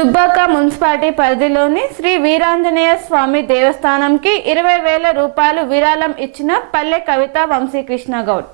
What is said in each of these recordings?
Dubbaka municipality పరిధిలోని శ్రీ వీరాంజనేయ స్వామి దేవస్థానంకి 20,000 రూపాయలు విరాళం ఇచ్చిన పల్లె కవిత వంశీకృష్ణ గౌడ్.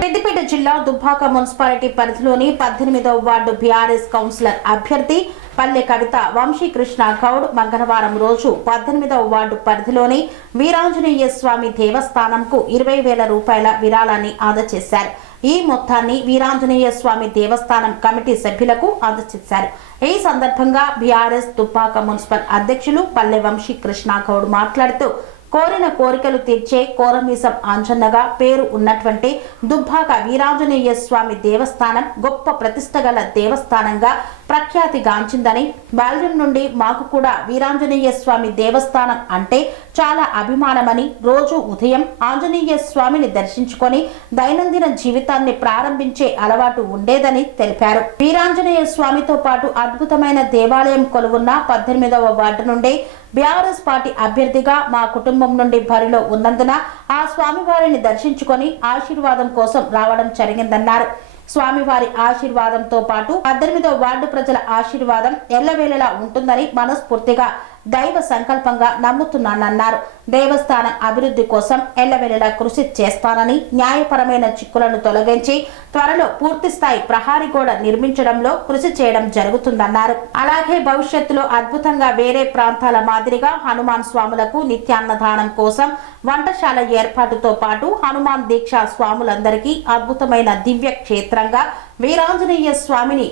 సిద్దిపేట జిల్లా దుబ్బాక మున్సిపాలిటీ పరిధిలోని 18వ వార్డు బీఆర్ఎస్ కౌన్సిలర్ అభ్యర్థి పల్లె కవిత వంశీకృష్ణ గౌడ్ మంగళవారం రోజు 18వ వార్డు పరిధిలోని వీరాంజనేయ స్వామి దేవస్థానంకు 20,000 రూపాయల విరాళాన్ని అందజేశారు. ఈ మొత్తాన్ని వీరాంజనేయ స్వామి దేవస్థానం కమిటీ సభ్యులకు అందజేశారు. ఈ సందర్భంగా బీఆర్ఎస్ దుబ్బాక మున్సిపల్ అధ్యక్షులు పల్లె వంశీకృష్ణ గౌడ్ మాట్లాడుతూ కోరిన కోరికలు తీర్చే కోరమీసం ఆంజన్నగా పేరు ఉన్నటువంటి దుబ్బాక వీరాంజనేయ స్వామి దేవస్థానం గొప్ప ప్రతిష్ట గల దేవస్థానంగా ప్రఖ్యాతిగాంచిందని, బాల్యం నుండి మాకు కూడా వీరాంజనేయ స్వామి దేవస్థానం అంటే చాలా అభిమానమని, రోజు ఉదయం ఆంజనేయ స్వామిని దర్శించుకొని దైనందిన జీవితాన్ని ప్రారంభించే అలవాటు ఉండేదని తెలిపారు. వీరాంజనేయ స్వామితో పాటు అద్భుతమైన దేవాలయం కొలువున్న 18వ వార్డు నుండి బీఆర్ఎస్ పార్టీ అభ్యర్థిగా మా కుటుంబం నుండి బరిలో ఉన్నందున ఆ స్వామివారిని దర్శించుకొని ఆశీర్వాదం కోసం రావడం జరిగిందన్నారు. స్వామివారి ఆశీర్వాదంతో పాటు 18వ వార్డు ప్రజల ఆశీర్వాదం ఎల్లవేళలా ఉంటుందని మనస్ఫూర్తిగా దైవ సంకల్పంగా నమ్ముతున్నానన్నారు. దేవస్థానం అభివృద్ధి కోసం ఎల్లవేళలా కృషి చేస్తానని, న్యాయపరమైన చిక్కులను తొలగించి త్వరలో పూర్తి స్థాయి ప్రహారీ గోడ నిర్మించడంలో కృషి చేయడం జరుగుతుందన్నారు. అలాగే భవిష్యత్తులో అద్భుతంగా వేరే ప్రాంతాల మాదిరిగా హనుమాన్ స్వాములకు నిత్యాన్నదానం కోసం వంటశాల ఏర్పాటుతో పాటు హనుమాన్ దీక్ష స్వాములందరికీ అద్భుతమైన దివ్య క్షేత్రంగా వీరాంజనేయ స్వామిని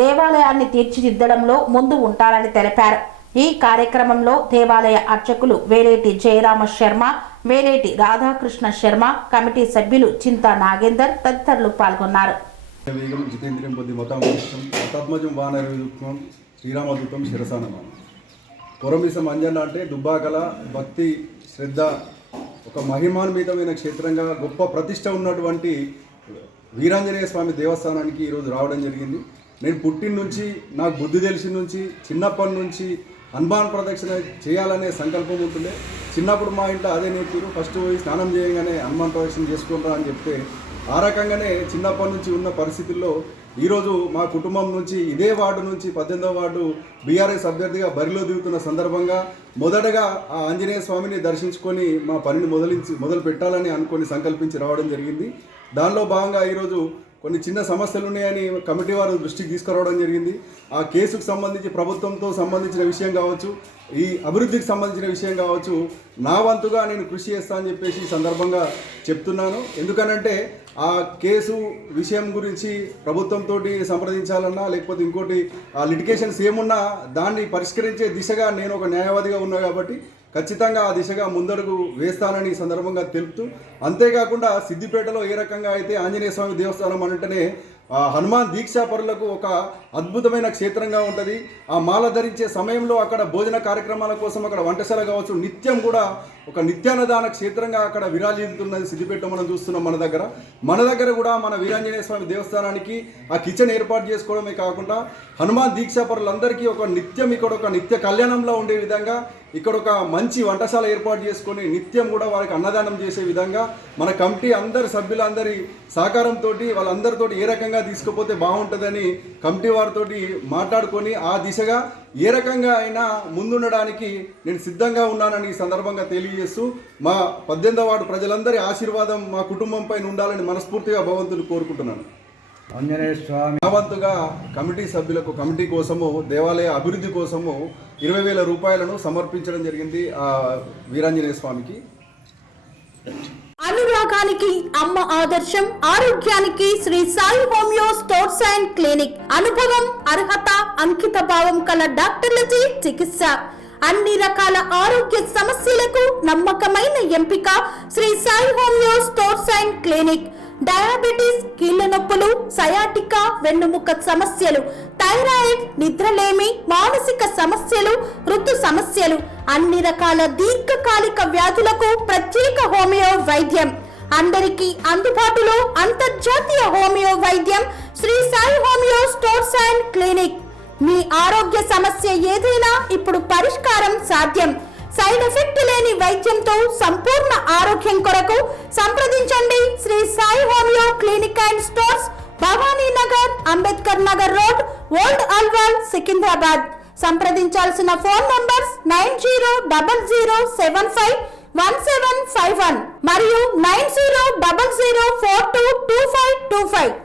దేవాలయాన్ని తీర్చిదిద్దడంలో ముందు ఉంటారని తెలిపారు. ఈ కార్యక్రమంలో దేవాలయ అర్చకులు వేలేటి జయరామ శర్మ, వేలేటి రాధాకృష్ణ శర్మ, కమిటీ సభ్యులు చింతా నాగేందర్ తదితరులు పాల్గొన్నారు. శ్రీరామదూతం శిరసానమం కొరమీసం అంజన్న అంటే దుబ్బాకల భక్తి శ్రద్ధ ఒక మహిమాన్వితమైన క్షేత్రంగా గొప్ప ప్రతిష్ట ఉన్నటువంటి వీరాంజనేయ స్వామి దేవస్థానానికి ఈరోజు రావడం జరిగింది. నేను పుట్టిన నుంచి, నాకు బుద్ధి తెలిసిన నుంచి, చిన్నప్పటి నుంచి హనుమాన్ ప్రదక్షిణ చేయాలనే సంకల్పం ఉంటుండే. చిన్నప్పుడు మా ఇంట్లో అదే నేర్పారు, ఫస్ట్ పోయి స్నానం చేయగానే హనుమాన్ ప్రదక్షిణ చేసుకుంటా అని చెప్తే ఆ రకంగానే చిన్నప్పటి నుంచి ఉన్న పరిస్థితుల్లో ఈరోజు మా కుటుంబం నుంచి ఇదే వార్డు నుంచి 18వ వార్డు బీఆర్ఎస్ అభ్యర్థిగా బరిలో దిగుతున్న సందర్భంగా మొదటగా ఆ ఆంజనేయ స్వామిని దర్శించుకొని మా పనిని మొదలు పెట్టాలని అనుకొని సంకల్పించి రావడం జరిగింది. దానిలో భాగంగా ఈరోజు కొన్ని చిన్న సమస్యలు ఉన్నాయని కమిటీ వారు దృష్టికి తీసుకురావడం జరిగింది. ఆ కేసుకు సంబంధించి ప్రభుత్వంతో సంబంధించిన విషయం కావచ్చు, ఈ అభివృద్ధికి సంబంధించిన విషయం కావచ్చు, నా వంతుగా నేను కృషి చేస్తానని చెప్పేసి ఈ సందర్భంగా చెప్తున్నాను. ఎందుకనంటే ఆ కేసు విషయం గురించి ప్రభుత్వంతో సంప్రదించాలన్నా లేకపోతే ఇంకోటి ఆ లిటిగేషన్స్ ఏమున్నా దాన్ని పరిష్కరించే దిశగా నేను ఒక న్యాయవాదిగా ఉన్నా కాబట్టి ఖచ్చితంగా ఆ దిశగా ముందడుగు వేస్తానని ఈ సందర్భంగా తెలుపుతూ, అంతేకాకుండా సిద్దిపేటలో ఏ రకంగా అయితే ఆంజనేయ స్వామి దేవస్థానం అంటేనే హనుమాన్ దీక్షాపరులకు ఒక అద్భుతమైన క్షేత్రంగా ఉంటుంది. ఆ మాల ధరించే సమయంలో అక్కడ భోజన కార్యక్రమాల కోసం అక్కడ వంటశాల కావచ్చు, నిత్యం కూడా ఒక నిత్యాన్నదాన క్షేత్రంగా అక్కడ విరాజిల్లుతున్నది సిద్దిపేట మనం చూస్తున్నాం. మన దగ్గర కూడా మన వీరాంజనేయ స్వామి దేవస్థానానికి ఆ కిచెన్ ఏర్పాటు చేసుకోవడమే కాకుండా హనుమాన్ దీక్షాపరులందరికీ ఒక నిత్యం ఇక్కడ ఒక నిత్య కళ్యాణంలో ఉండే విధంగా ఇక్కడ ఒక మంచి వంటశాల ఏర్పాటు చేసుకొని నిత్యం కూడా వారికి అన్నదానం చేసే విధంగా మన కమిటీ అందరి సభ్యులందరి సహకారంతో వాళ్ళందరితో ఏ రకంగా తీసుకుపోతే బాగుంటుందని కమిటీ వారితో మాట్లాడుకొని ఆ దిశగా ఏ రకంగా అయినా ముందుండడానికి నేను సిద్ధంగా ఉన్నానని ఈ సందర్భంగా తెలియజేస్తూ మా 18వ వార్డు ప్రజలందరి ఆశీర్వాదం మా కుటుంబం పైన ఉండాలని మనస్ఫూర్తిగా భగవంతుని కోరుకుంటున్నాను. ఆంజనేయ స్వామి వంతుగా కమిటీ సభ్యులకు కమిటీ కోసము దేవాలయ అభివృద్ధి కోసము 20,000 రూపాయలను సమర్పించడం జరిగింది ఆ వీరాంజనేయ స్వామికి. అనురాగానికి అమ్మ ఆదర్శం, ఆరోగ్యానికి Shri Sai homeo stores and clinic. అనుభవం, అర్హత, అంకిత భావం కల డాక్టర్లచే చికిత్స. అన్ని రకాల ఆరోగ్య సమస్యలకు నమ్మకమైన ఎంపిక Shri Sai homeo stores and clinic. Diabetes, కీళ్ల నొప్పులు, సయాటికా, వెన్నుముక సమస్యలు, థైరాయిడ్, నిద్రలేమి, మానసిక సమస్యలు, ఋతు సమస్యలు, అన్ని రకాల దీర్ఘకాలిక వ్యాధులకు ప్రత్యేక హోమియో వైద్యం. అందరికీ అందుబాటులో అంతర్జాతీయ హోమియో వైద్యం Shri Sai homeo stores and clinic. మీ ఆరోగ్య సమస్య ఏదైనా ఇప్పుడు పరిష్కారం సాధ్యం. సైడ్ ఎఫెక్ట్ లేని వైద్యంతో సంపూర్ణ ఆరోగ్యం కొరకు సంప్రదించండి Shri Sai homeo clinic and stores, Bhavani Nagar, Ambedkar Nagar road, old Alwal, Secunderabad. సంప్రదించాల్సిన ఫోన్ నంబర్స్ 9000751751 మరియు 9000422525.